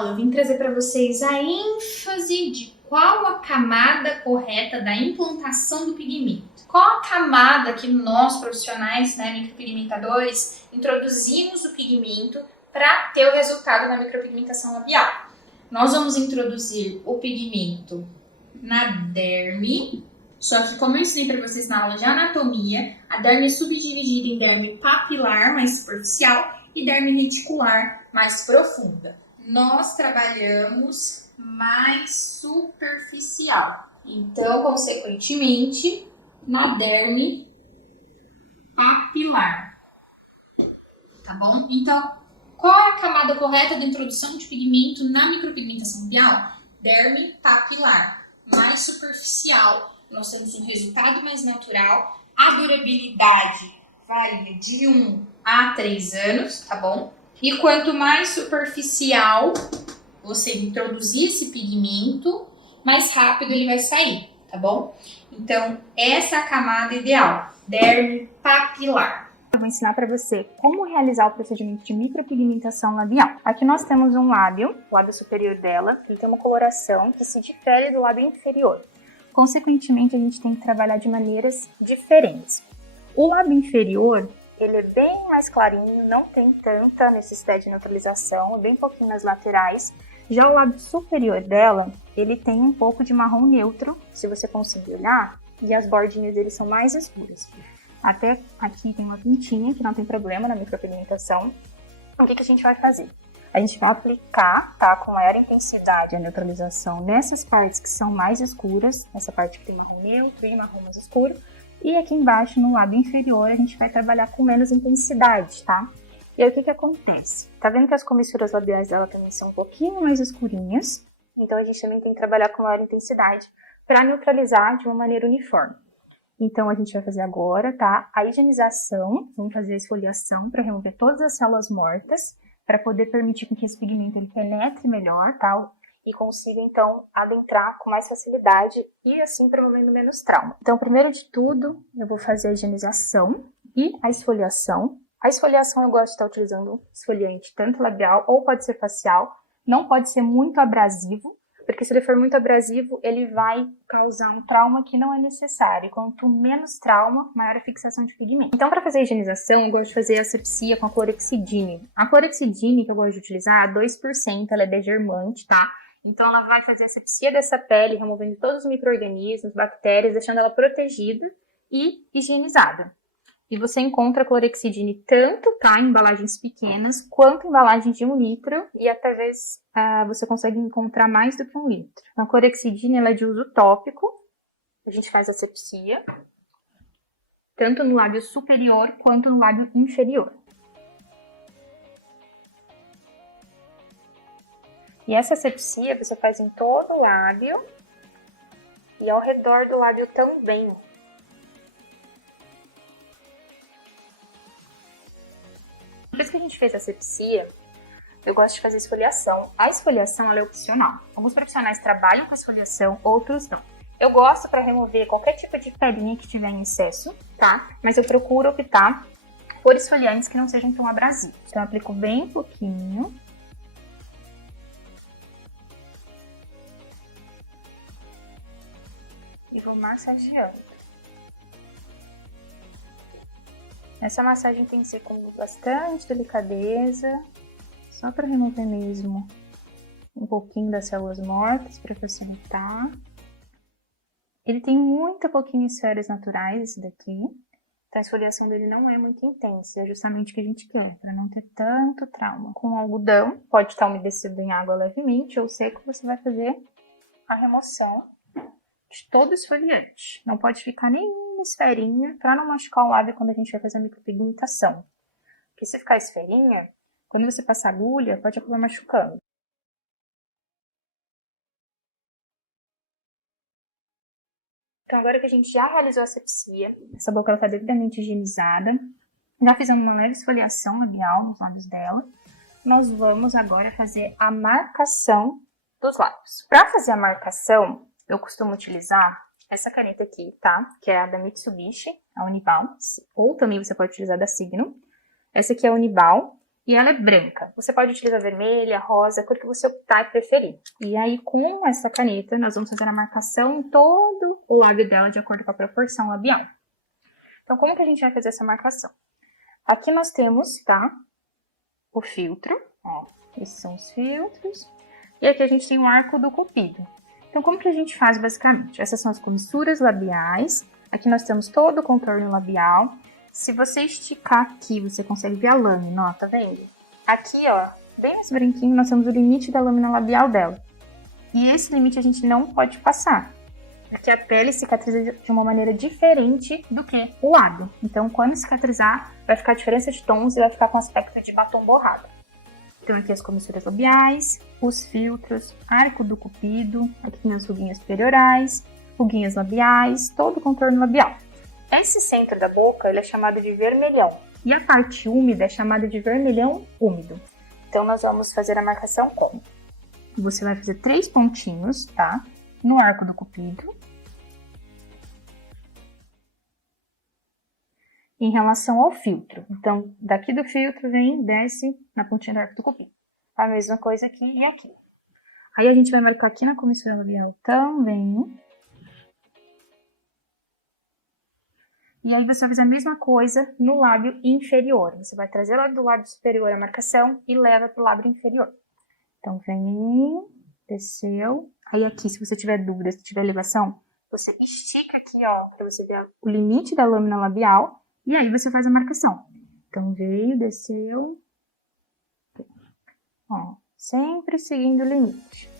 aula eu vim trazer para vocês a ênfase de qual a camada correta da implantação do pigmento. Qual a camada que nós, profissionais, micropigmentadores, introduzimos o pigmento para ter o resultado na micropigmentação labial? Nós vamos introduzir o pigmento na derme, só que como eu ensinei para vocês na aula de anatomia, a derme é subdividida em derme papilar, mais superficial, e derme reticular, mais profunda. Nós trabalhamos mais superficial, então, consequentemente, na derme papilar, tá bom? Então, qual é a camada correta da introdução de pigmento na micropigmentação labial? Derme papilar, mais superficial. Nós temos um resultado mais natural. A durabilidade varia de 1 a 3 anos, tá bom? E quanto mais superficial você introduzir esse pigmento, mais rápido ele vai sair, tá bom? Então, essa é a camada ideal, derme papilar. Eu vou ensinar para você como realizar o procedimento de micropigmentação labial. Aqui nós temos um lábio, o lábio superior dela, ele tem uma coloração que se difere do lábio inferior. Consequentemente, a gente tem que trabalhar de maneiras diferentes. O lábio inferior, ele é bem mais clarinho, não tem tanta necessidade de neutralização, é bem pouquinho nas laterais. Já o lábio superior dela, ele tem um pouco de marrom neutro, se você conseguir olhar, e as bordinhas dele são mais escuras. Até aqui tem uma pintinha, que não tem problema na micropigmentação. O que a gente vai fazer? A gente vai aplicar, tá, com maior intensidade a neutralização nessas partes que são mais escuras, essa parte que tem marrom neutro e marrom mais escuro, e aqui embaixo, no lábio inferior, a gente vai trabalhar com menos intensidade, tá? E aí, o que acontece? Tá vendo que as comissuras labiais dela também são um pouquinho mais escurinhas? Então, a gente também tem que trabalhar com maior intensidade para neutralizar de uma maneira uniforme. Então, a gente vai fazer agora, tá? A higienização, vamos fazer a esfoliação para remover todas as células mortas, para poder permitir que esse pigmento ele penetre melhor, tá? E consiga, então, adentrar com mais facilidade e, assim, promovendo menos trauma. Então, primeiro de tudo, eu vou fazer a higienização e a esfoliação. A esfoliação eu gosto de estar utilizando esfoliante tanto labial ou pode ser facial. Não pode ser muito abrasivo, porque se ele for muito abrasivo, ele vai causar um trauma que não é necessário. Quanto menos trauma, maior a fixação de pigmento. Então, para fazer a higienização, eu gosto de fazer a asepsia com a clorexidine. A clorexidine que eu gosto de utilizar, 2%, ela é degermante, tá? Então, ela vai fazer a asepsia dessa pele, removendo todos os micro-organismos, bactérias, deixando ela protegida e higienizada. E você encontra a clorexidine tanto, tá, em embalagens pequenas, quanto em embalagens de 1 litro, e até vezes você consegue encontrar mais do que 1 litro. A clorexidine ela é de uso tópico, a gente faz a asepsia, tanto no lábio superior quanto no lábio inferior. E essa asepsia você faz em todo o lábio e ao redor do lábio também. Depois que a gente fez a asepsia, eu gosto de fazer esfoliação. A esfoliação ela é opcional. Alguns profissionais trabalham com esfoliação, outros não. Eu gosto para remover qualquer tipo de pelinha que tiver em excesso, tá? Mas eu procuro optar por esfoliantes que não sejam tão abrasivos. Então eu aplico bem pouquinho. E vou massageando. Essa massagem tem que ser com bastante delicadeza, só para remover mesmo um pouquinho das células mortas, para você notar. Ele tem muito pouquinho esferas naturais, esse daqui. Então a esfoliação dele não é muito intensa, é justamente o que a gente quer, para não ter tanto trauma. Com algodão, pode estar umedecido em água levemente ou seco, você vai fazer a remoção de todo esfoliante. Não pode ficar nenhuma esferinha para não machucar o lábio quando a gente vai fazer a micropigmentação. Porque se ficar esferinha, quando você passar agulha, pode acabar machucando. Então agora que a gente já realizou a asepsia, essa boca está devidamente higienizada, já fizemos uma leve esfoliação labial nos lábios dela, nós vamos agora fazer a marcação dos lábios. Para fazer a marcação, eu costumo utilizar essa caneta aqui, tá? Que é a da Mitsubishi, a Uniball, ou também você pode utilizar da Signo. Essa aqui é a Uniball, e ela é branca. Você pode utilizar vermelha, rosa, a cor que você optar e preferir. E aí, com essa caneta, nós vamos fazer a marcação em todo o lábio dela de acordo com a proporção labial. Então, como que a gente vai fazer essa marcação? Aqui nós temos, tá, o filtro, ó, esses são os filtros. E aqui a gente tem o arco do cupido. Então, como que a gente faz basicamente? Essas são as comissuras labiais. Aqui nós temos todo o contorno labial. Se você esticar aqui, você consegue ver a lâmina, ó, tá vendo? Aqui, ó, bem nesse branquinho, nós temos o limite da lâmina labial dela. E esse limite a gente não pode passar, porque a pele cicatriza de uma maneira diferente do que o lábio. Então, quando cicatrizar, vai ficar a diferença de tons e vai ficar com aspecto de batom borrado. Então, aqui as comissuras labiais, os filtros, arco do cupido, aqui tem as ruguinhas periorais, ruguinhas labiais, todo o contorno labial. Esse centro da boca, ele é chamado de vermelhão, e a parte úmida é chamada de vermelhão úmido. Então, nós vamos fazer a marcação como? Você vai fazer 3 pontinhos, tá? No arco do cupido. Em relação ao filtro. Então, daqui do filtro vem, desce na pontinha do arco do cupido. A mesma coisa aqui e aqui. Aí a gente vai marcar aqui na comissura labial também. E aí você vai fazer a mesma coisa no lábio inferior. Você vai trazer lá do lábio superior a marcação e leva para o lábio inferior. Então, vem, desceu. Aí aqui, se você tiver dúvida, se tiver elevação, você estica aqui, ó, para você ver o limite da lâmina labial. E aí você faz a marcação. Então, veio, desceu. Ó, sempre seguindo o limite.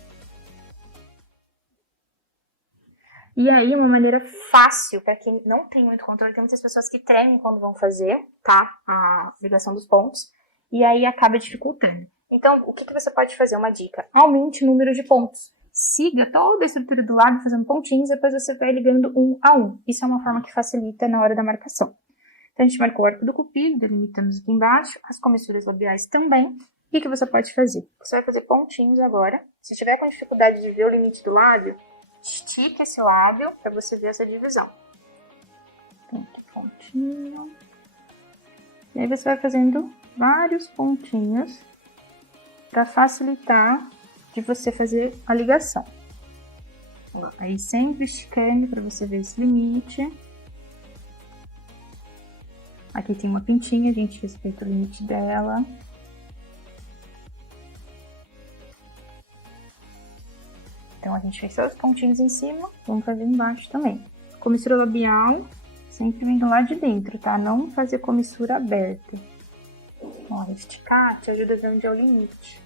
E aí, uma maneira fácil, para quem não tem muito controle, tem muitas pessoas que tremem quando vão fazer, tá? A ligação dos pontos. E aí acaba dificultando. Então, o que você pode fazer? Uma dica. Aumente o número de pontos. Siga toda a estrutura do lábio fazendo pontinhos, depois você vai ligando um a um. Isso é uma forma que facilita na hora da marcação. Então, a gente marcou o arco do cupido, delimitamos aqui embaixo, as comissuras labiais também. E o que você pode fazer? Você vai fazer pontinhos agora. Se tiver com dificuldade de ver o limite do lábio, estica esse lábio para você ver essa divisão. Então, aqui, pontinho. E aí você vai fazendo vários pontinhos para facilitar de você fazer a ligação. Aí sempre esticando para você ver esse limite. Aqui tem uma pintinha, a gente respeita o limite dela. Então, a gente fez só os pontinhos em cima, vamos fazer embaixo também. Comissura labial, sempre vem do lado de dentro, tá? Não fazer comissura aberta. Ó, esticar te ajuda a ver onde é o limite.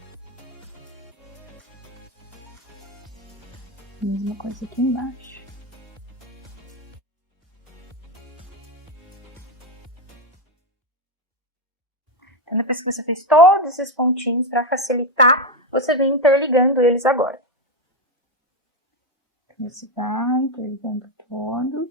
Mesma coisa aqui embaixo. Então, depois que você fez todos esses pontinhos, para facilitar, você vem interligando eles agora. Você vai interligando todos.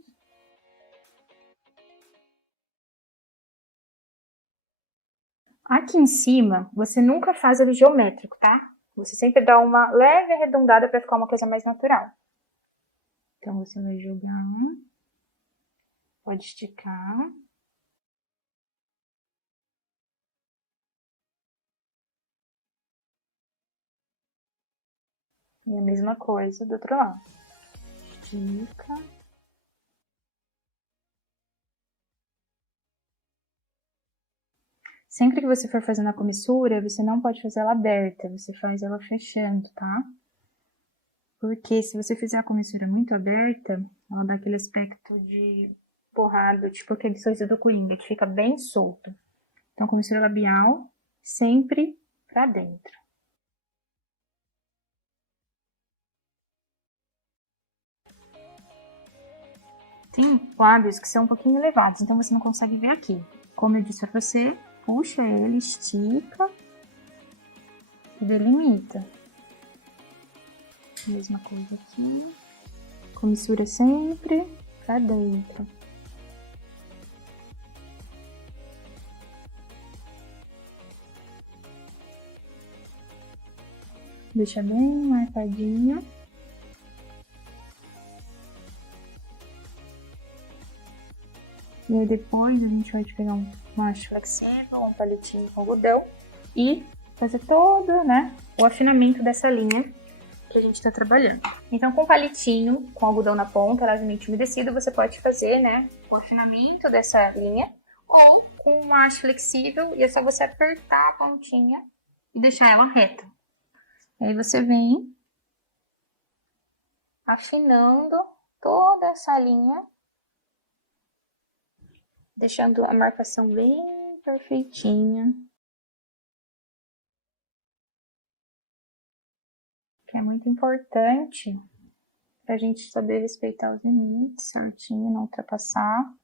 Aqui em cima, você nunca faz ele geométrico, tá? Você sempre dá uma leve arredondada para ficar uma coisa mais natural. Então, você vai jogar, pode esticar. E a mesma coisa do outro lado. Estica. Sempre que você for fazendo a comissura, você não pode fazer ela aberta, você faz ela fechando, tá? Porque se você fizer a comissura muito aberta, ela dá aquele aspecto de borrado, tipo aquele sorriso do Coringa, que fica bem solto. Então, comissura labial, sempre pra dentro. Tem lábios que são um pouquinho elevados, então você não consegue ver aqui. Como eu disse pra você, puxa ele, estica e delimita. Mesma coisa aqui. Comissura sempre pra dentro. Deixa bem marcadinho. E aí depois a gente vai pegar um macho flexível, um palitinho com algodão e fazer todo, né, o afinamento dessa linha que a gente está trabalhando. Então, com palitinho, com algodão na ponta, levemente umedecido, você pode fazer, né, o afinamento dessa linha, ou com uma haste flexível, e é só você apertar a pontinha e deixar ela reta. E aí você vem afinando toda essa linha, deixando a marcação bem perfeitinha. Que é muito importante pra gente saber respeitar os limites certinho, não ultrapassar.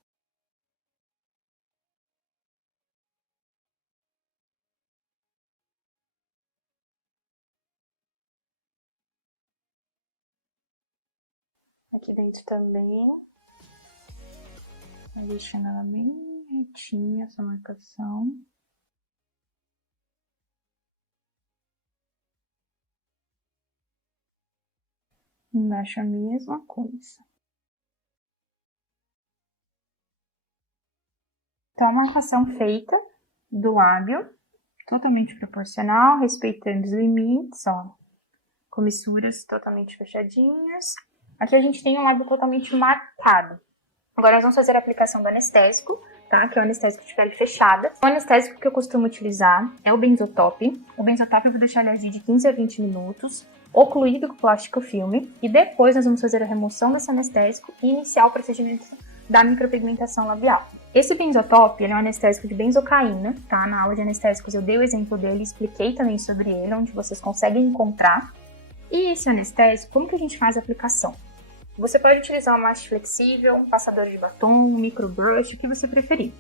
Aqui dentro também. Vai deixando ela bem retinha, essa marcação. Embaixo a mesma coisa. Então, a marcação feita do lábio, totalmente proporcional, respeitando os limites, ó. Comissuras totalmente fechadinhas. Aqui a gente tem um lábio totalmente marcado. Agora nós vamos fazer a aplicação do anestésico, tá? Que é o anestésico de pele fechada. O anestésico que eu costumo utilizar é o Benzotop. O Benzotop eu vou deixar ele agir de 15 a 20 minutos, ocluído com plástico filme. E depois nós vamos fazer a remoção desse anestésico e iniciar o procedimento da micropigmentação labial. Esse Benzotop, ele é um anestésico de benzocaína, tá? Na aula de anestésicos eu dei o exemplo dele, expliquei também sobre ele, onde vocês conseguem encontrar. E esse anestésico, como que a gente faz a aplicação? Você pode utilizar uma haste flexível, um passador de batom, um microbrush, o que você preferir.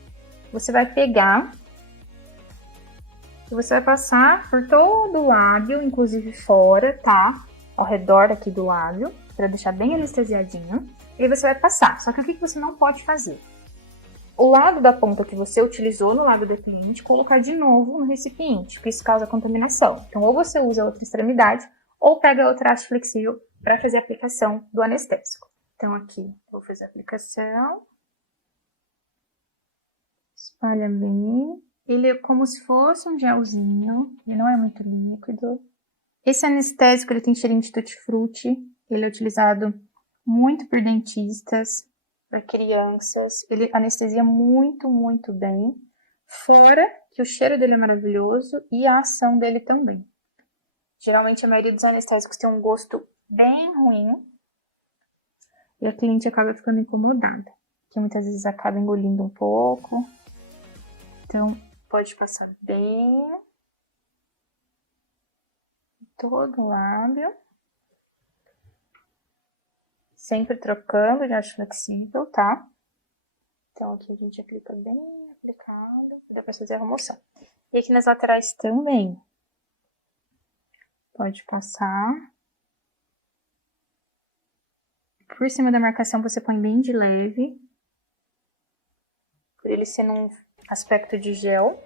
Você vai pegar e você vai passar por todo o lábio, inclusive fora, tá? Ao redor aqui do lábio, para deixar bem anestesiadinho. E aí você vai passar. Só que o que você não pode fazer? O lado da ponta que você utilizou no lábio da cliente, colocar de novo no recipiente, porque isso causa contaminação. Então, ou você usa a outra extremidade, ou pega outra haste flexível para fazer a aplicação do anestésico. Então, aqui, vou fazer a aplicação. Espalha bem. Ele é como se fosse um gelzinho, ele não é muito líquido. Esse anestésico, ele tem cheirinho de tutti-frutti. Ele é utilizado muito por dentistas, para crianças. Ele anestesia muito, muito bem. Fora que o cheiro dele é maravilhoso e a ação dele também. Geralmente, a maioria dos anestésicos tem um gosto bem ruim e a cliente acaba ficando incomodada, que muitas vezes acaba engolindo um pouco. Então, pode passar bem todo o lábio, sempre trocando de haste flexível, tá? Então, aqui a gente aplica bem aplicado, depois fazer a remoção. E aqui nas laterais também. Pode passar. Por cima da marcação você põe bem de leve. Por ele sendo um aspecto de gel,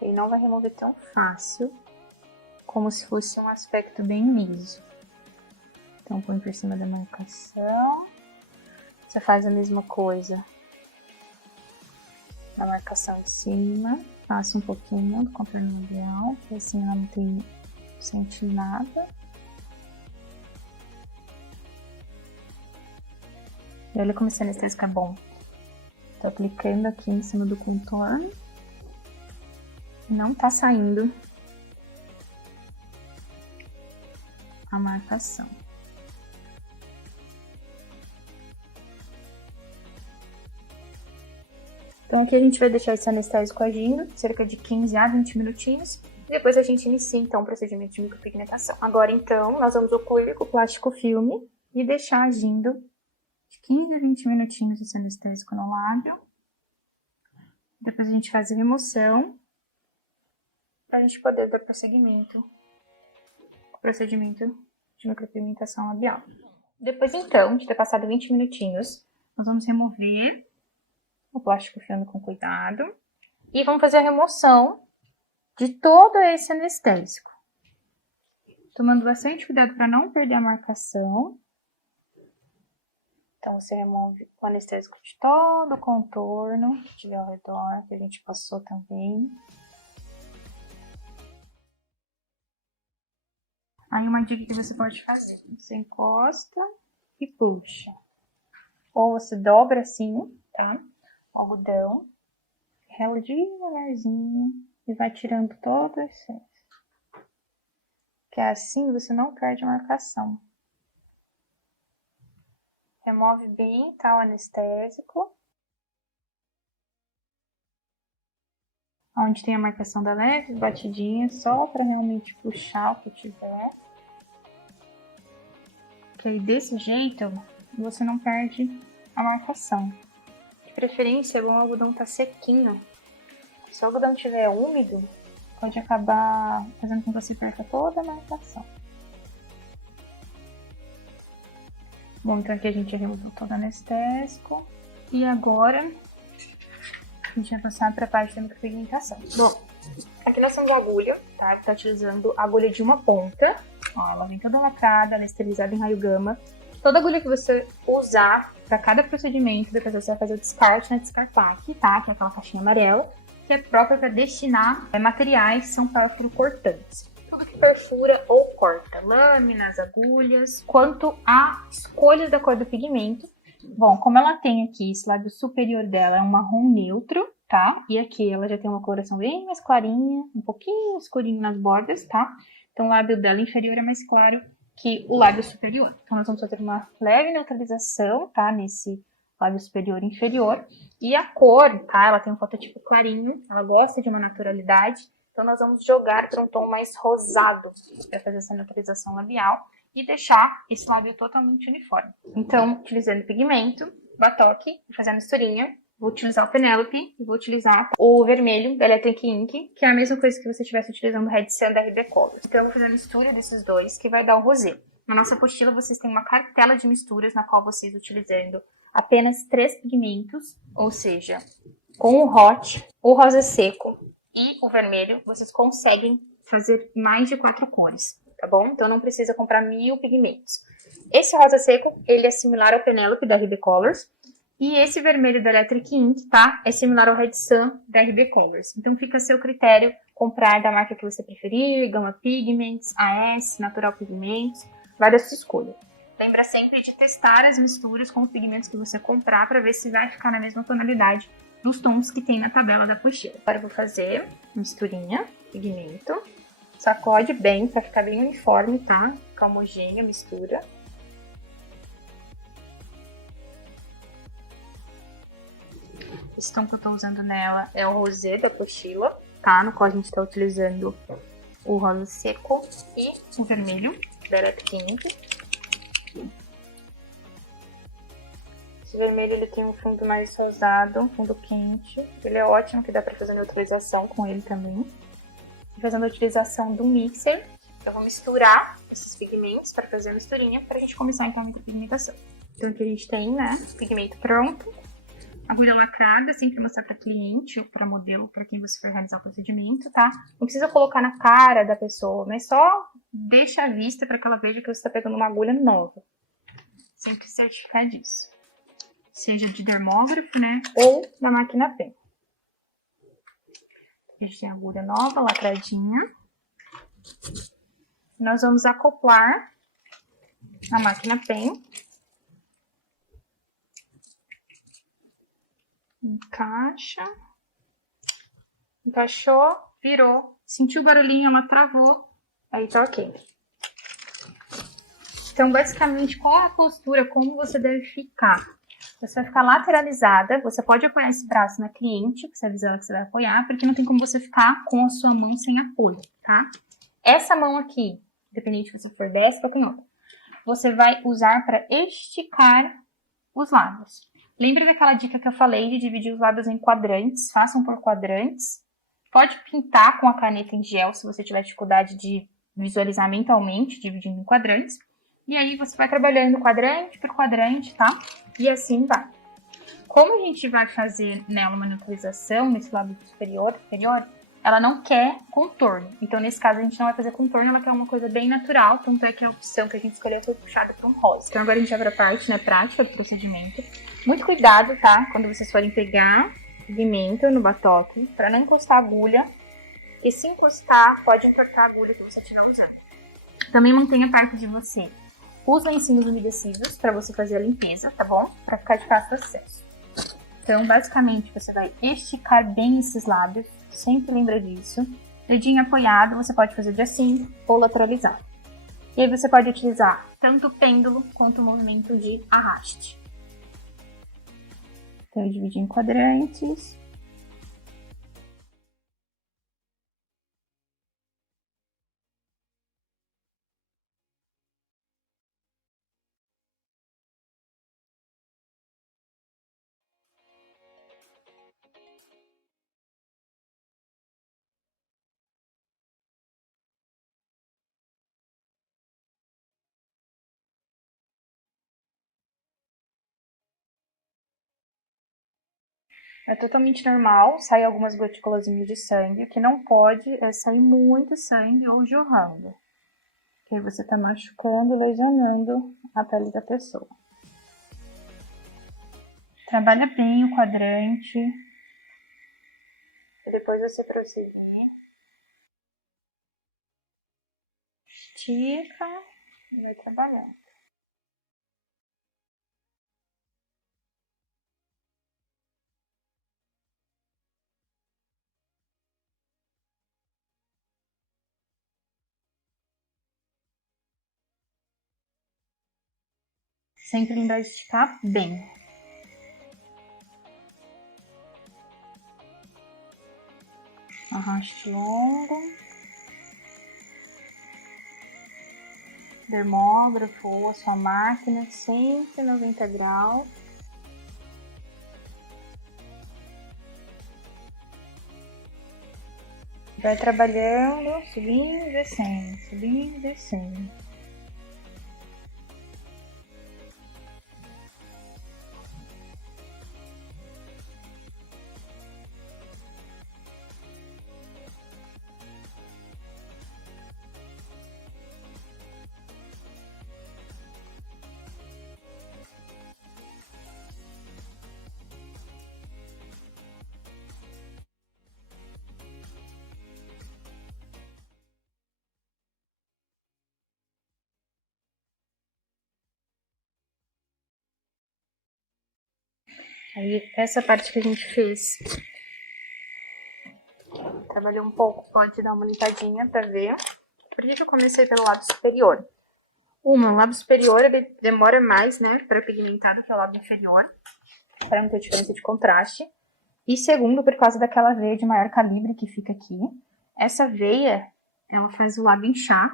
ele não vai remover tão fácil, como se fosse um aspecto bem liso. Então põe por cima da marcação. Você faz a mesma coisa na marcação de cima. Passa um pouquinho do contorno labial, porque assim ela não sente nada. E olha como esse anestésico é bom. Tô aplicando aqui em cima do contorno. Não tá saindo a marcação. Então aqui a gente vai deixar esse anestésico agindo, cerca de 15 a 20 minutinhos. E depois a gente inicia então o procedimento de micropigmentação. Agora então, nós vamos ocluir com o plástico filme e deixar agindo de 15 a 20 minutinhos esse anestésico no lábio. Depois a gente faz a remoção, para a gente poder dar prosseguimento ao procedimento de micropigmentação labial. Depois então, de ter passado 20 minutinhos, nós vamos remover o plástico filme com cuidado e vamos fazer a remoção de todo esse anestésico. Tomando bastante cuidado para não perder a marcação. Então, você remove o anestésico de todo o contorno que tiver ao redor, que a gente passou também. Aí uma dica que você pode fazer, você encosta e puxa. Ou você dobra assim, tá? O algodão, rela devagarzinho e vai tirando todo o excesso. Que assim você não perde a marcação. Remove bem, tá, o anestésico. Onde tem a marcação da leve, batidinha, só para realmente puxar o que tiver. Que aí desse jeito você não perde a marcação. De preferência é bom o algodão tá sequinho. Se o algodão estiver úmido, pode acabar fazendo com que você perca toda a marcação. Bom, então aqui a gente removeu todo o anestésico. E agora a gente vai passar para a parte da micropigmentação. Bom, aqui nós temos a agulha, tá? Tá utilizando a agulha de uma ponta. Ó, ela vem toda lacrada, ela é esterilizada em raio gama. Toda agulha que você usar para cada procedimento, depois você vai fazer o descarte na Descarpac, tá? Que é aquela caixinha amarela, que é própria para destinar materiais que são perfuro-cortantes. Tudo que perfura ou corta, lâminas, agulhas. Quanto à escolha da cor do pigmento, bom, como ela tem aqui, esse lado superior dela é um marrom neutro, tá? E aqui ela já tem uma coloração bem mais clarinha, um pouquinho escurinho nas bordas, tá? Então o lábio dela inferior é mais claro que o lábio superior. Então nós vamos fazer uma leve neutralização, tá? Nesse lábio superior e inferior. E a cor, tá? Ela tem um fototipo clarinho, ela gosta de uma naturalidade. Então nós vamos jogar para um tom mais rosado para fazer essa neutralização labial e deixar esse lábio totalmente uniforme. Então, utilizando pigmento, batoque, vou fazer a misturinha. Vou utilizar o Penelope e vou utilizar o vermelho da Electric Ink, que é a mesma coisa que você estivesse utilizando o Red Sun da RB Colors. Então eu vou fazer a mistura desses dois, que vai dar o rosé. Na nossa apostila vocês têm uma cartela de misturas, na qual vocês utilizando apenas 3 pigmentos, ou seja, com o Hot, o rosa seco e o vermelho, vocês conseguem fazer mais de 4 cores, tá bom? Então não precisa comprar 1000 pigmentos. Esse rosa seco, ele é similar ao Penelope da RB Colors. E esse vermelho da Electric Ink, tá? É similar ao Red Sun da RB Colors. Então fica a seu critério comprar da marca que você preferir, Gama Pigments, AS, Natural Pigments, vai da sua escolha. Lembra sempre de testar as misturas com os pigmentos que você comprar para ver se vai ficar na mesma tonalidade nos tons que tem na tabela da apostila. Agora eu vou fazer misturinha, pigmento, sacode bem para ficar bem uniforme, tá? Ficar homogênea a mistura. Esse tom que eu tô usando nela é o rosé da apostila, tá? No qual a gente tá utilizando o rosa seco e o vermelho da Electric Ink. Esse vermelho ele tem um fundo mais rosado, um fundo quente. Ele é ótimo, que dá pra fazer neutralização com ele também. E fazendo a utilização do mixer, eu vou misturar esses pigmentos para fazer a misturinha, pra gente começar então a micropigmentação. Então aqui a gente tem, né, o pigmento pronto. Agulha lacrada, sempre mostrar para cliente ou para modelo, para quem você for realizar o procedimento, tá? Não precisa colocar na cara da pessoa, mas só deixa à vista para que ela veja que você está pegando uma agulha nova. Sempre certificar disso. Seja de dermógrafo, né? Ou da máquina PEN. A gente tem a agulha nova, lacradinha. Nós vamos acoplar a máquina PEN. Encaixa, encaixou, virou, sentiu o barulhinho, ela travou, aí tá ok. Então, basicamente, qual é a postura, como você deve ficar? Você vai ficar lateralizada, você pode apoiar esse braço na cliente, que você avisa ela que você vai apoiar, porque não tem como você ficar com a sua mão sem apoio, tá? Essa mão aqui, independente se você for destra ou canhota, você vai usar para esticar os lábios. Lembre daquela dica que eu falei de dividir os lábios em quadrantes, façam por quadrantes. Pode pintar com a caneta em gel se você tiver dificuldade de visualizar mentalmente, dividindo em quadrantes. E aí você vai trabalhando quadrante por quadrante, tá? E assim vai. Como a gente vai fazer nela uma neutralização nesse lábio superior, ela não quer contorno. Então, nesse caso, a gente não vai fazer contorno, ela quer uma coisa bem natural, tanto é que a opção que a gente escolheu foi puxada para um rosa. Então, agora a gente vai para a parte, né, prática do procedimento. Muito cuidado, tá? Quando vocês forem pegar pigmento no batoque, para não encostar a agulha, porque se encostar, pode entortar a agulha que você estiver usando. Também mantenha perto de você os lencinhos umedecidos para você fazer a limpeza, tá bom? Para ficar de fácil acesso. Então, basicamente, você vai esticar bem esses lábios, sempre lembra disso. Dedinho apoiado, você pode fazer de assim ou lateralizado. E aí você pode utilizar tanto o pêndulo quanto o movimento de arraste. Então, eu dividi em quadrantes. É totalmente normal, sai algumas gotículas de sangue. O que não pode é sair muito sangue ou jorrando. Que aí você tá machucando, lesionando a pele da pessoa. Trabalha bem o quadrante. E depois você prosseguir. Estica e vai trabalhando. Sempre lembrar de esticar bem. Arraste longo. Dermógrafo ou a sua máquina, sempre 90 graus. Vai trabalhando, subindo e descendo, subindo e descendo. Aí, essa parte que a gente fez, trabalhou um pouco, pode dar uma limpadinha pra ver. Por que eu comecei pelo lábio superior? O lábio superior, ele demora mais, né, pra pigmentar do que o lábio inferior, para não ter diferença de contraste. E segundo, por causa daquela veia de maior calibre que fica aqui. Essa veia, ela faz o lábio inchar.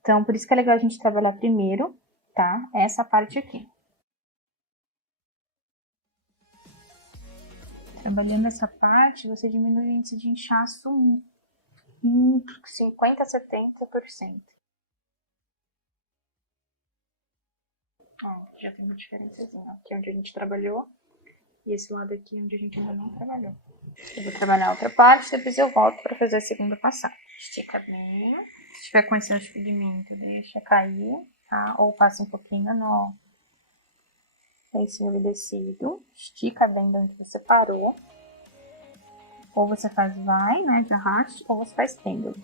Então, por isso que é legal a gente trabalhar primeiro, tá? Essa parte aqui. Trabalhando essa parte, você diminui o índice de inchaço 50 a 70%. Ó, já tem uma diferençazinha. Aqui é onde a gente trabalhou e esse lado aqui é onde a gente ainda não trabalhou. Eu vou trabalhar a outra parte, depois eu volto para fazer a segunda passagem. Estica bem. Se tiver com excesso de pigmento, deixa cair, tá? Ou passa um pouquinho no lencinho umedecido. Estica bem de onde você parou. Ou você faz vai, né, de arraste, ou você faz pêndulo.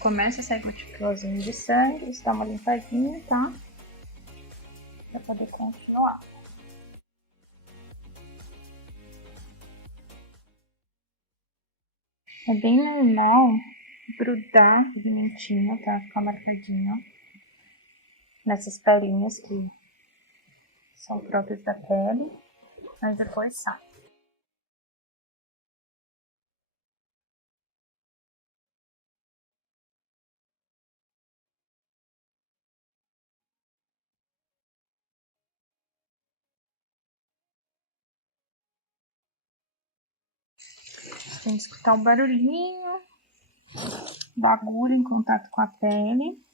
Começa a sair gotículazinha de sangue, você dá uma limpadinha, tá? Pra poder continuar. É bem normal grudar pigmentinho, tá? Ficar marcadinho nessas pelinhas que são próprias da pele, mas depois sai. tem que escutar o barulhinho da agulha em contato com a pele.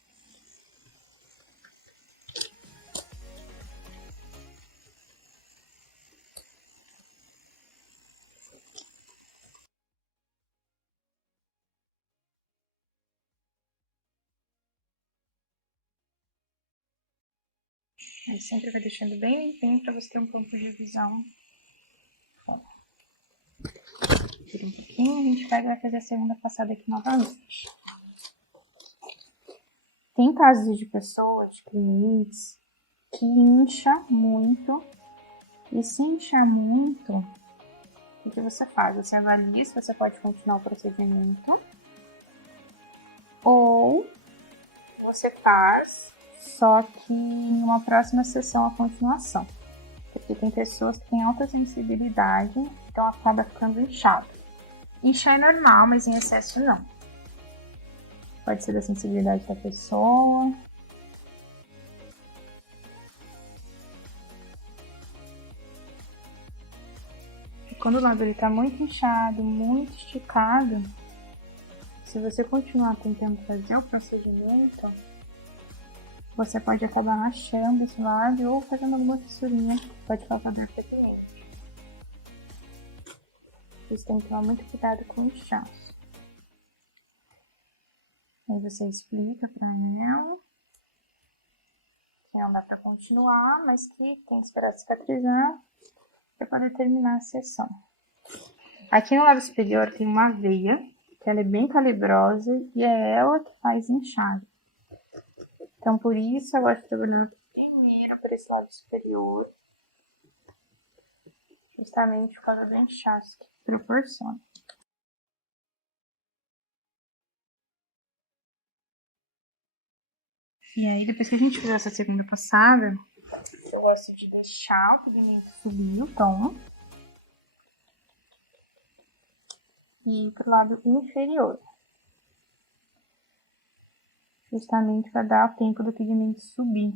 Aí sempre vai deixando bem limpinho para você ter um ponto de visão. Tira um pouquinho, a gente pega e vai fazer a segunda passada aqui novamente. Tem casos de pessoas, de clientes, que incha muito. E se inchar muito, o que você faz? Você avalia se você pode continuar o procedimento. Ou você faz, só que em uma próxima sessão a continuação. Porque tem pessoas que têm alta sensibilidade, então acaba ficando inchado. Inchar é normal, mas em excesso não. Pode ser da sensibilidade da pessoa. E quando o lábio está muito inchado, muito esticado, se você continuar tentando fazer o procedimento, você pode acabar rachando esse lábio ou fazendo alguma fissurinha que pode causar dor para o cliente. Vocês têm que tomar muito cuidado com o inchaço. Aí você explica para ela que não dá para continuar, mas que tem que esperar cicatrizar para poder terminar a sessão. Aqui no lábio superior tem uma veia, que ela é bem calibrosa e é ela que faz inchar. Então, por isso, eu gosto de trabalhar primeiro por esse lado superior, justamente por causa do inchaço que proporciona. E aí, depois que a gente fizer essa segunda passada, eu gosto de deixar o pigmento subir o tom e ir pro lado inferior. Justamente para dar tempo do pigmento subir.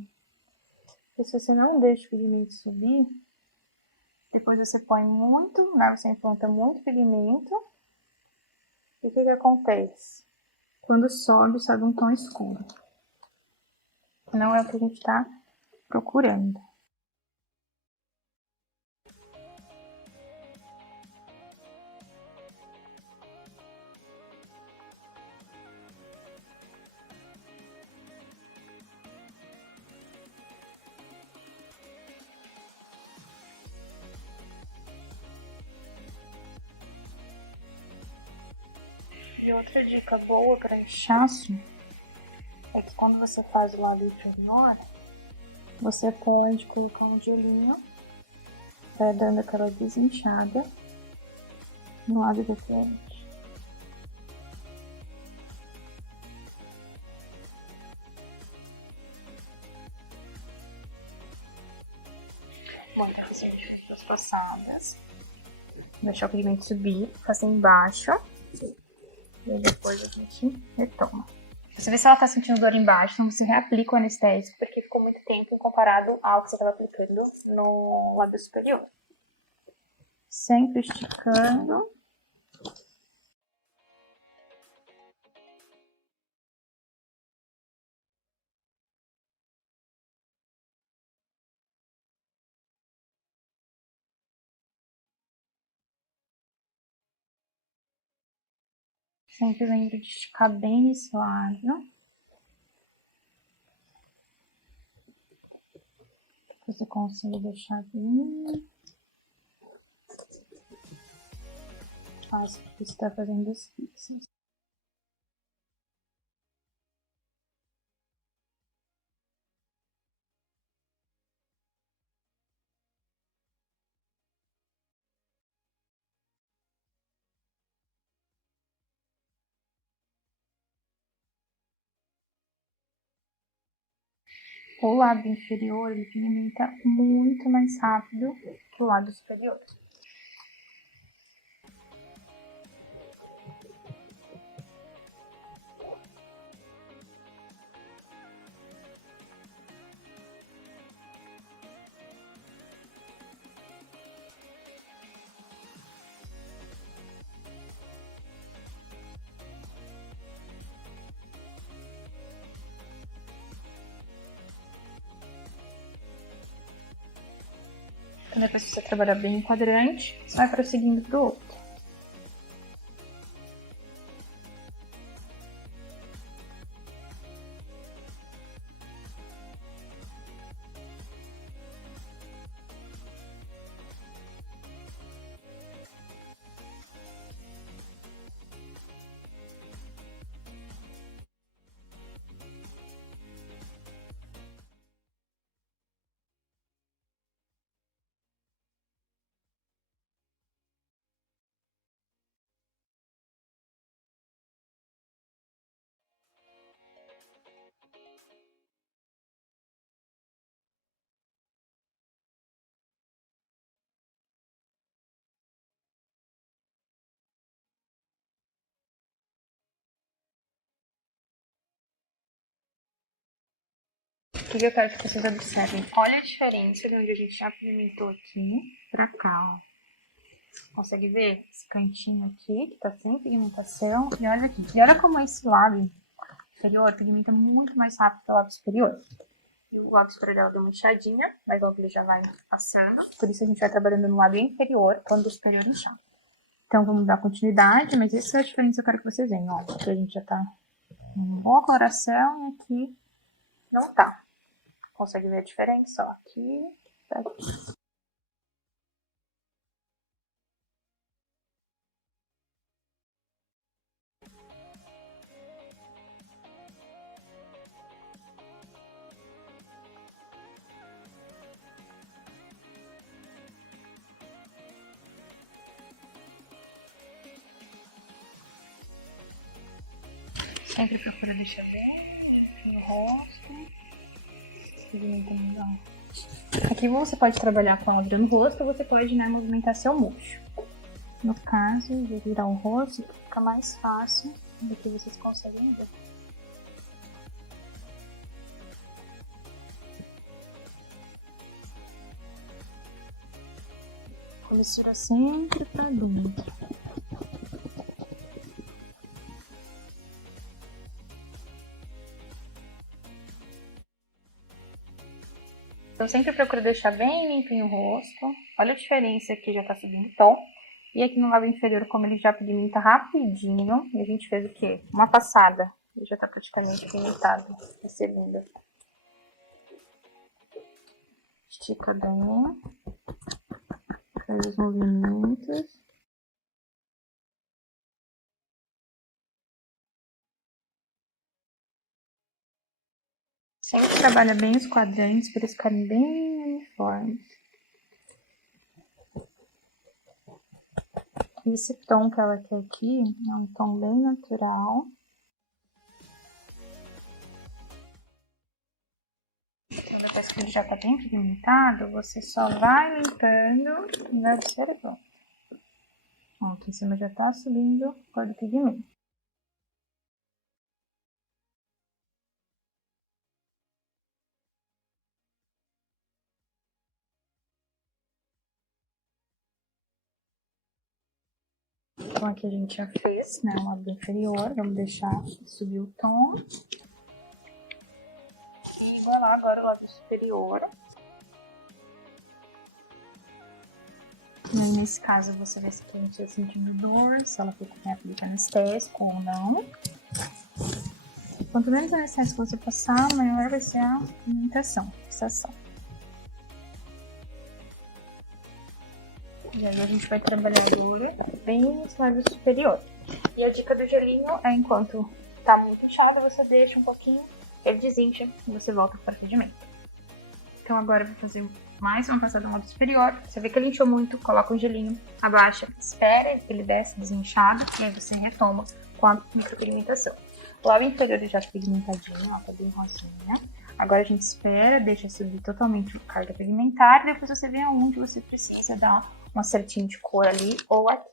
Porque se você não deixa o pigmento subir, depois você põe muito, né? Você implanta muito pigmento. E o que acontece? Quando sobe um tom escuro. Não é o que a gente está procurando. E outra dica boa para inchaço é que quando você faz o lado inferior, você pode colocar um gelinho para dando aquela desinchada no lado do frente. Bom, então assim a gente fez duas passadas. Deixar o pigmento subir, fazer embaixo. E depois a gente retoma. Você vê se ela tá sentindo dor embaixo, então você reaplica o anestésico, porque ficou muito tempo comparado ao que você estava aplicando no lábio superior. Sempre esticando. Sempre lembro de esticar bem esse lábio. Você consiga deixar bem fácil que você está fazendo os fixos. O lábio inferior, ele pigmenta muito mais rápido que o lado superior. Depois que você trabalhar bem em quadrante, você vai prosseguindo pro outro. O que eu quero que vocês observem? Olha a diferença de onde a gente já pigmentou aqui pra cá, ó. Consegue ver esse cantinho aqui, que tá sem pigmentação? E olha aqui. E olha como esse lábio inferior pigmenta muito mais rápido que o lábio superior. E o lábio superior dela deu uma inchadinha, mas logo ele já vai passando. Por isso a gente vai trabalhando no lábio inferior, quando o superior inchar. Então vamos dar continuidade, mas essa é a diferença que eu quero que vocês vejam, ó. Aqui a gente já tá com uma boa coloração e aqui não tá. Consegue ver a diferença, ó. Aqui, aqui. Sempre procura deixar bem no rosto. Aqui você pode trabalhar com a outra no rosto ou você pode, né, movimentar seu murcho. No caso, de virar o rosto, fica mais fácil do que vocês conseguem ver. Comistura sempre pra dentro. Eu sempre procuro deixar bem limpinho o rosto. Olha a diferença aqui, já tá subindo o tom. E aqui no lábio inferior, como ele já pigmenta rapidinho, e a gente fez o quê? Uma passada. Ele já tá praticamente pigmentado. A segunda. Estica bem. Faz os movimentos. Sempre trabalha bem os quadrantes para eles ficarem bem uniformes. Esse tom que ela quer aqui é um tom bem natural. Então, depois que ele já tá bem pigmentado, você só vai limpando e vai observando. Ó, aqui em cima já tá subindo a cor do pigmento. Então aqui a gente já fez, né, o lábio inferior, vamos deixar subir o tom. E igualar agora o lábio superior. Nesse caso você vai sentir sentindo dor, se ela for com aplicar anestésico ou não. Quanto menos anestésico você passar, maior vai ser a pigmentação, fixação. E aí a gente vai trabalhar agora bem nos lábios superior. E a dica do gelinho é, enquanto tá muito inchado, você deixa um pouquinho, ele desincha e você volta para o procedimento. Então agora eu vou fazer mais uma passada no lábio superior. Você vê que ele inchou muito, coloca um gelinho, abaixa, espera que ele desce desinchado e aí você retoma com a micropigmentação. O lábio inferior já tá pigmentadinho, ó, tá bem rosinha. Agora a gente espera, deixa subir totalmente a carga pigmentar e depois você vê aonde você precisa dar um acertinho de cor ali ou aqui.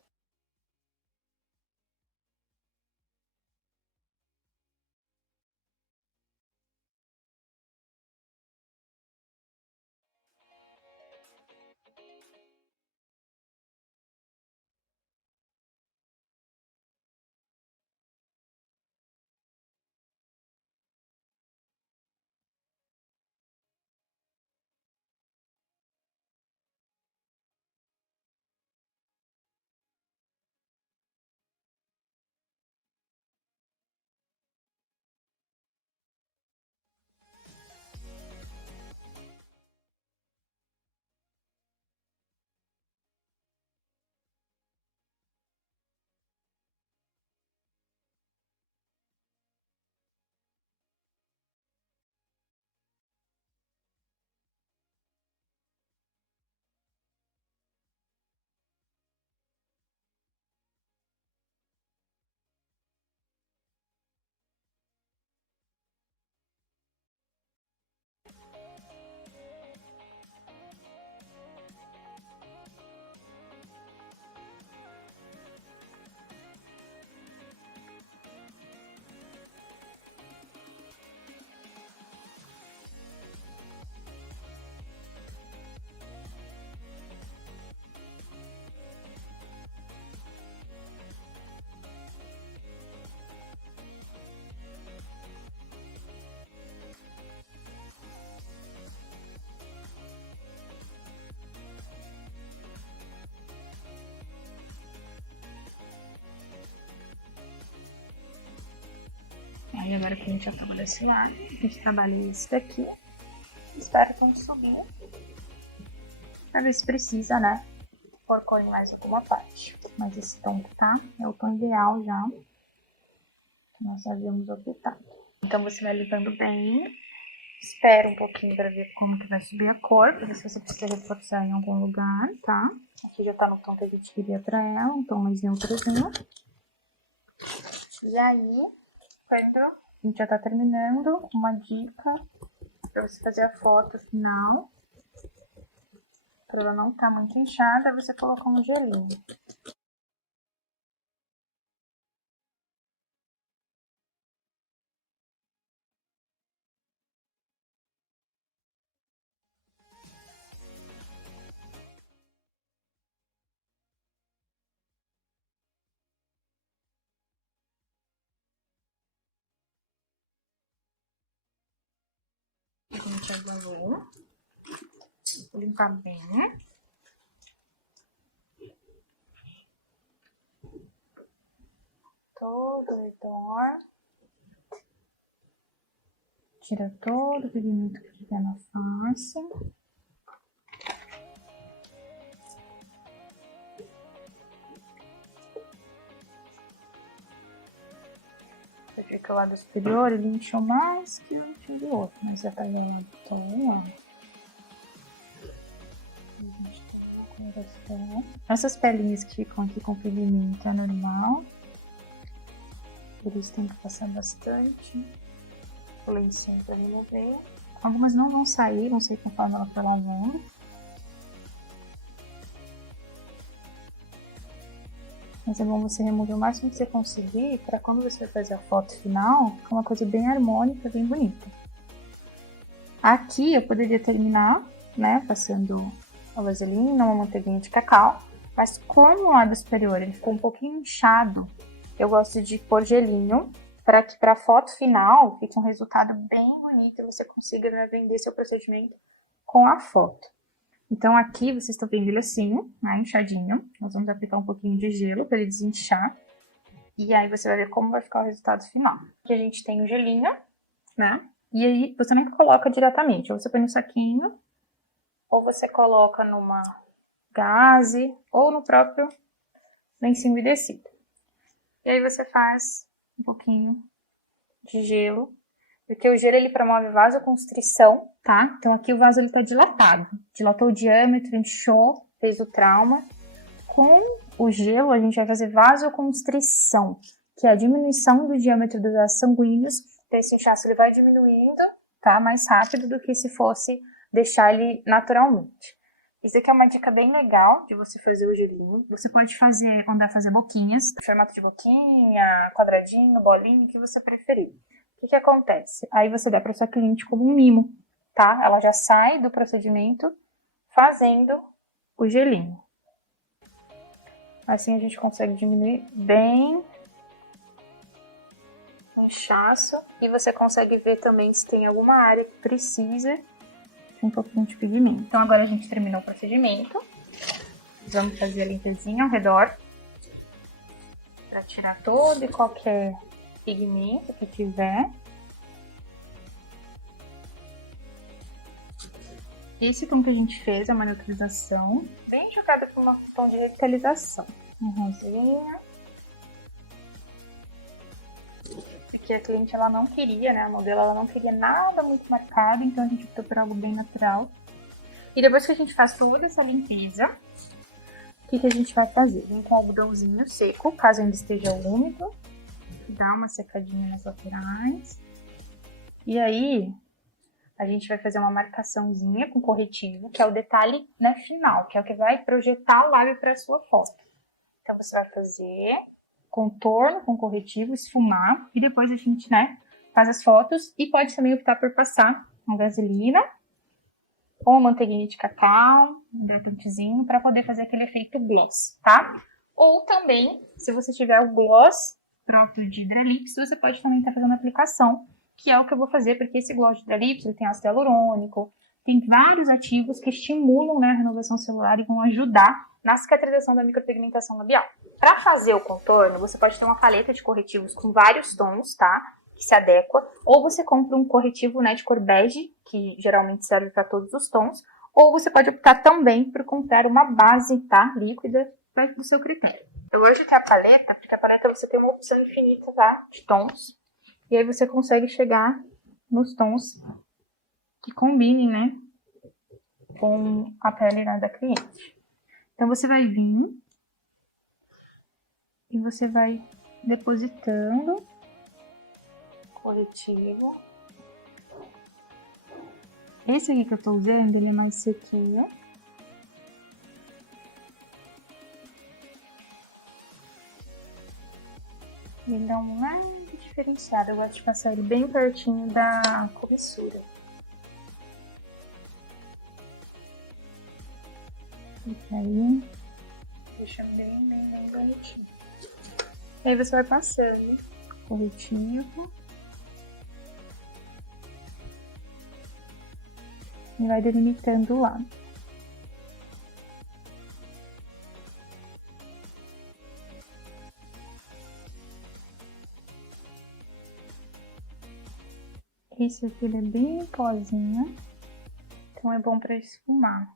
Aí agora que a gente já acaba desse lado, a gente trabalha esse daqui. Espero que vamos subir. Pra ver se precisa, né? Por cor em mais alguma parte. Mas esse tom que tá é o tom ideal já. Que nós havíamos optado. Então você vai lidando bem. Espera um pouquinho para ver como que vai subir a cor, para ver se você precisa reforçar em algum lugar, tá? Aqui já tá no tom que a gente queria para ela, um tom mais neutrozinho. E aí, quando a gente já tá terminando, uma dica para você fazer a foto final, para ela não tá muito inchada, você colocar um gelinho. A gente abalou. Vou limpar bem. Todo o redor. Tira todo o pigmento que tiver na face. Você vê que o lado superior ele inchou mais que o inferior, mas já tá aí o lado todo. Essas pelinhas que ficam aqui com pigmento é normal. Por isso tem que passar bastante o lencinho para remover. Algumas não vão sair conforme ela for lavando. Mas é bom você remover o máximo que você conseguir para quando você vai fazer a foto final, ficar uma coisa bem harmônica, bem bonita. Aqui eu poderia terminar, né, passando a vaselina, uma manteiguinha de cacau, mas como o lado superior ele ficou um pouquinho inchado, eu gosto de pôr gelinho para que para a foto final fique um resultado bem bonito e você consiga, né, vender seu procedimento com a foto. Então aqui vocês estão vendo ele assim, né, inchadinho. Nós vamos aplicar um pouquinho de gelo para ele desinchar. E aí você vai ver como vai ficar o resultado final. Aqui a gente tem o gelinho, né? E aí você nem coloca diretamente, ou você põe no saquinho, ou você coloca numa gaze, ou no próprio lencinho umedecido. E aí você faz um pouquinho de gelo, porque o gelo ele promove vasoconstrição, tá? Então aqui o vaso ele tá dilatado, dilatou o diâmetro, inchou, fez o trauma. Com o gelo a gente vai fazer vasoconstrição, que é a diminuição do diâmetro dos vasos sanguíneos. Então esse inchaço ele vai diminuindo, tá? Mais rápido do que se fosse deixar ele naturalmente. Isso aqui é uma dica bem legal de você fazer o gelinho. Você pode mandar fazer boquinhas, formato de boquinha, quadradinho, bolinha, o que você preferir. O que acontece? Aí você dá para sua cliente como um mimo, tá? Ela já sai do procedimento fazendo o gelinho. Assim a gente consegue diminuir bem o inchaço. E você consegue ver também se tem alguma área que precisa de um pouquinho de pigmento. Então agora a gente terminou o procedimento. Vamos fazer a limpezinha ao redor. Para tirar todo e qualquer pigmento que tiver. Esse tom que a gente fez é uma neutralização, bem jogada por um tom de revitalização. Um rosinha. Porque a cliente ela não queria, né? A modelo ela não queria nada muito marcado, então a gente optou por algo bem natural. E depois que a gente faz toda essa limpeza, o que a gente vai fazer? Vem com o algodãozinho seco, caso ainda esteja úmido. Dá uma secadinha nas laterais. E aí, a gente vai fazer uma marcaçãozinha com corretivo, que é o detalhe, né, final, que é o que vai projetar o lábio para a sua foto. Então, você vai fazer contorno com corretivo, esfumar, e depois a gente, né, faz as fotos. E pode também optar por passar uma vaselina ou uma manteiguinha de cacau, um hidratantezinho, para poder fazer aquele efeito gloss, tá? Ou também, se você tiver o gloss próprio de Hidralipse, você pode também estar fazendo a aplicação, que é o que eu vou fazer, porque esse gloss de Hidralipse, ele tem ácido hialurônico, tem vários ativos que estimulam, né, a renovação celular e vão ajudar na cicatrização da micropigmentação labial. Para fazer o contorno, você pode ter uma paleta de corretivos com vários tons, tá? que se adequa, ou você compra um corretivo, né, de cor bege, que geralmente serve para todos os tons, ou você pode optar também por comprar uma base, tá, líquida, do seu critério. Eu hoje tenho a paleta, porque a paleta você tem uma opção infinita, tá, de tons, e aí você consegue chegar nos tons que combinem, né, com a pele, né, da cliente. Então você vai vir e você vai depositando corretivo. Esse aqui que eu tô usando, ele é mais sequinho. Ele dá um leve diferenciado. Eu gosto de passar ele bem pertinho da cobertura. E aí, deixa bem bonitinho. E aí você vai passando corretivo. E vai delimitando o lado. Esse aqui ele é bem pozinho, então é bom para esfumar.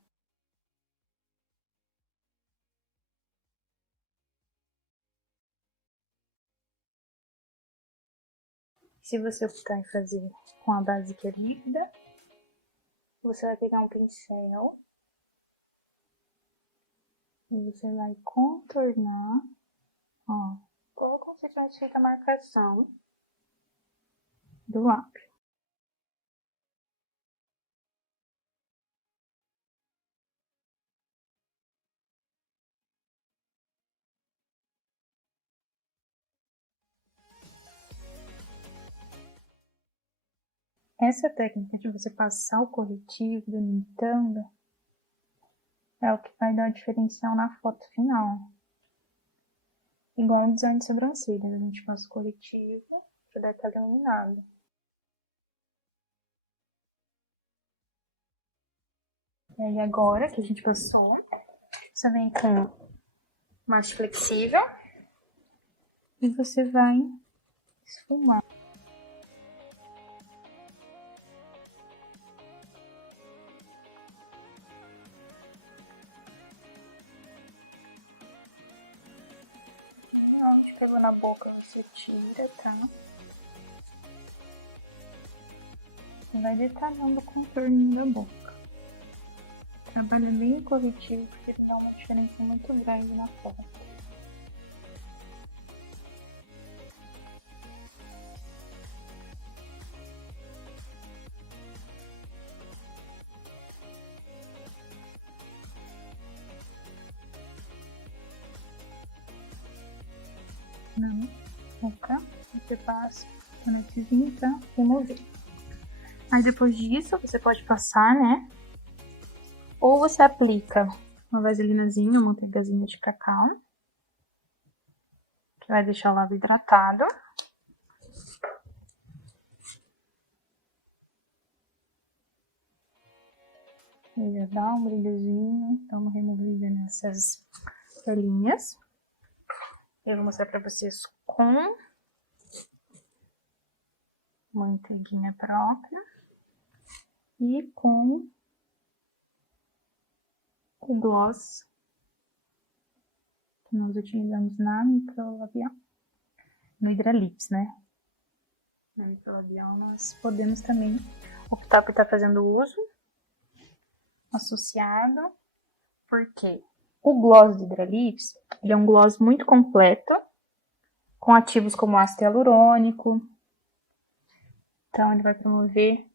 Se você optar em fazer com a base que é líquida, você vai pegar um pincel e você vai contornar, ó, como se tivesse feito a marcação do lápis. Essa técnica de você passar o corretivo delimitando é o que vai dar o diferencial na foto final. Igual no design de sobrancelha, a gente passa o corretivo para dar aquela iluminada. E aí agora que a gente passou, você vem com malte flexível e você vai esfumar. Onde pegou na boca você tira, tá? E vai detalhando o contorno da boca. Trabalha bem o corretivo porque ele dá uma diferença muito grande na foto. Na boca, você passa o tonetezinho pra remover. Aí depois disso, você pode passar, né? Ou você aplica uma vaselinazinha, uma manteigazinha de cacau, que vai deixar o lábio hidratado. E já dá um brilhozinho, dá uma removida nessas pelinhas. Eu vou mostrar pra vocês com manteiguinha própria e com o gloss que nós utilizamos na microlabial, no Hidralips, né? Na microlabial nós podemos também optar por estar fazendo uso associado, porque o gloss do Hidralips, ele é um gloss muito completo, com ativos como ácido hialurônico, então ele vai promover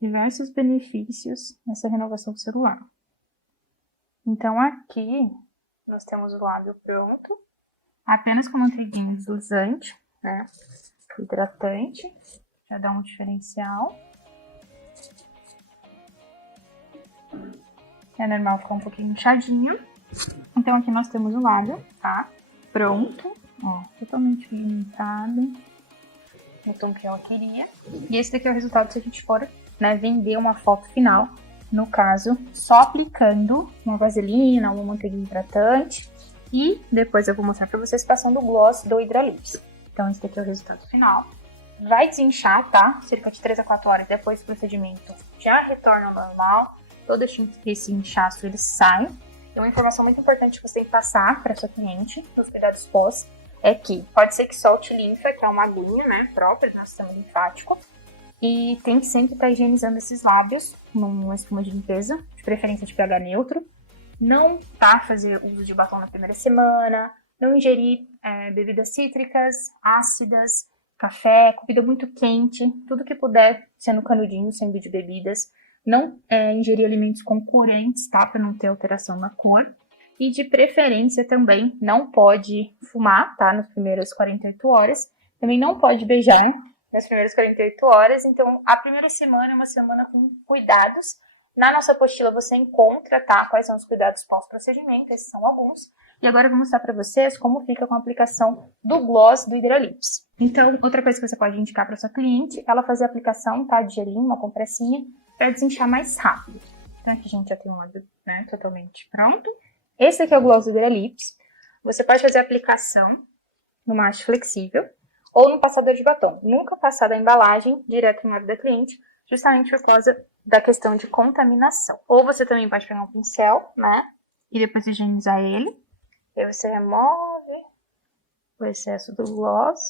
diversos benefícios nessa renovação celular. Então aqui nós temos o lábio pronto, apenas com manteiguinha deslizante, né, hidratante, já dá um diferencial. É normal ficar um pouquinho inchadinho. Então aqui nós temos o lábio, tá, pronto, ó, totalmente pigmentado, no tom que ela queria. E esse daqui é o resultado se a gente for, né, vender uma foto final. No caso, só aplicando uma vaselina, uma manteiguinha hidratante. E depois eu vou mostrar pra vocês passando o gloss do Hidralips. Então esse daqui é o resultado final. vai desinchar, tá? Cerca de 3 a 4 horas depois do procedimento já retorna ao normal. Todo esse inchaço, ele sai. E uma informação muito importante que você tem que passar para sua cliente, nos cuidados pós, é que pode ser que solte linfa, que é uma aguinha, né, própria do nosso sistema linfático. E tem que sempre estar higienizando esses lábios numa espuma de limpeza, de preferência de pH neutro. Não fazer uso de batom na primeira semana, não ingerir bebidas cítricas, ácidas, café, comida muito quente, tudo que puder ser no canudinho, sendo de bebidas. Não ingerir alimentos com corantes, tá? Para não ter alteração na cor. E de preferência também não pode fumar, tá? Nas primeiras 48 horas. Também não pode beijar nas primeiras 48 horas. Então, a primeira semana é uma semana com cuidados. Na nossa apostila você encontra, tá? Quais são os cuidados pós-procedimento, esses são alguns. E agora eu vou mostrar para vocês como fica com a aplicação do gloss do Hidralips. Então, outra coisa que você pode indicar para sua cliente, ela fazer a aplicação, tá? De gelinho, uma compressinha, para desinchar mais rápido. Então aqui a gente já tem um lado, né, totalmente pronto. Esse aqui é o gloss do Hidralips. Você pode fazer a aplicação numa haste flexível ou no passador de batom. Nunca passar da embalagem direto no lábio da cliente, justamente por causa da questão de contaminação. Ou você também pode pegar um pincel, né, e depois higienizar ele. E aí você remove o excesso do gloss.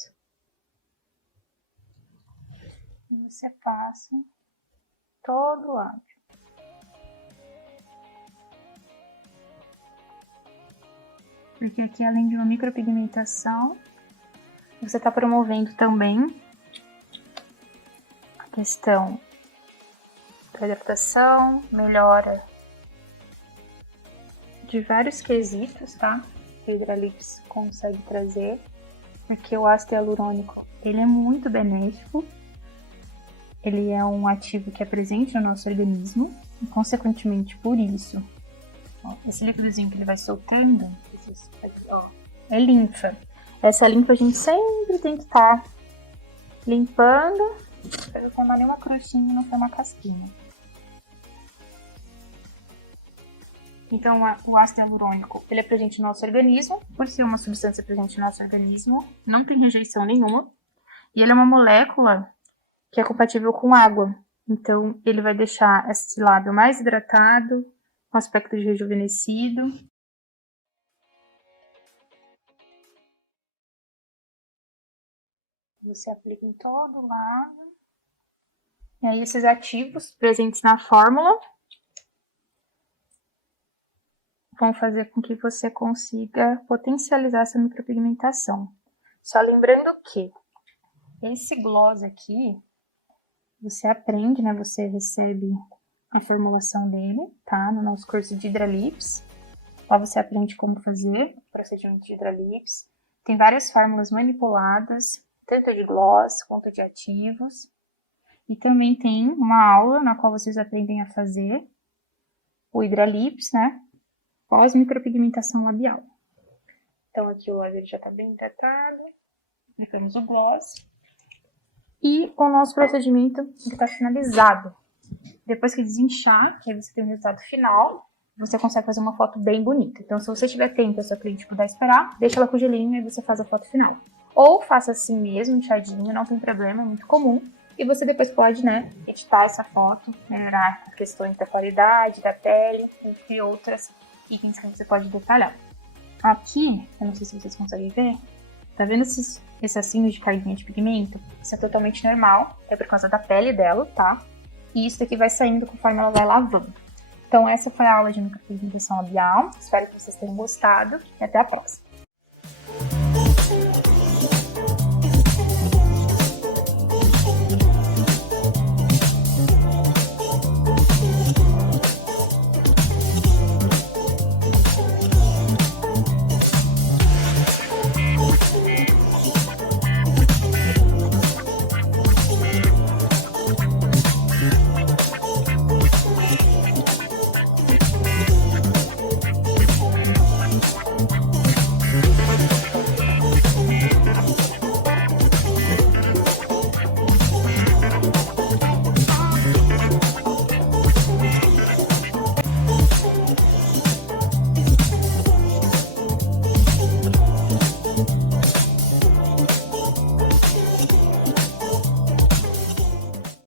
E você passa todo o lábio. Porque aqui, além de uma micropigmentação, você está promovendo também a questão da hidratação, melhora de vários quesitos, tá? Que o Hidralips consegue trazer. Porque o ácido hialurônico, ele é muito benéfico. Ele é um ativo que é presente no nosso organismo e, consequentemente, por isso, ó, esse líquidozinho que ele vai soltando, é linfa. Essa linfa a gente sempre tem que estar limpando para não formar nenhuma crostinha e não formar casquinha. Então, o ácido hialurônico, ele é presente no nosso organismo. Por ser uma substância presente no nosso organismo, não tem rejeição nenhuma. E ele é uma molécula que é compatível com água. Então, ele vai deixar esse lábio mais hidratado, com aspecto de rejuvenescido. Você aplica em todo o lado. E aí, esses ativos presentes na fórmula vão fazer com que você consiga potencializar essa micropigmentação. Só lembrando que esse gloss aqui, você aprende, né? Você recebe a formulação dele, tá? No nosso curso de Hidralips. Lá você aprende como fazer o procedimento de Hidralips. Tem várias fórmulas manipuladas, tanto de gloss quanto de ativos. E também tem uma aula na qual vocês aprendem a fazer o Hidralips, né? Pós micropigmentação labial. Então aqui o lábio já tá bem hidratado. Aplicamos o gloss. E o nosso procedimento está finalizado. Depois que desinchar, que aí você tem o resultado final, você consegue fazer uma foto bem bonita. Então, se você tiver tempo e a sua cliente puder esperar, deixa ela com o gelinho e você faz a foto final. Ou faça assim mesmo, inchadinho, não tem problema, é muito comum. E você depois pode, né, editar essa foto, melhorar as questões da qualidade, da pele, entre outras itens que você pode detalhar. Aqui, eu não sei se vocês conseguem ver, tá vendo esses assinhos de caidinha de pigmento? Isso é totalmente normal, é por causa da pele dela, tá? E isso daqui vai saindo conforme ela vai lavando. Então essa foi a aula de micropigmentação labial, espero que vocês tenham gostado e até a próxima.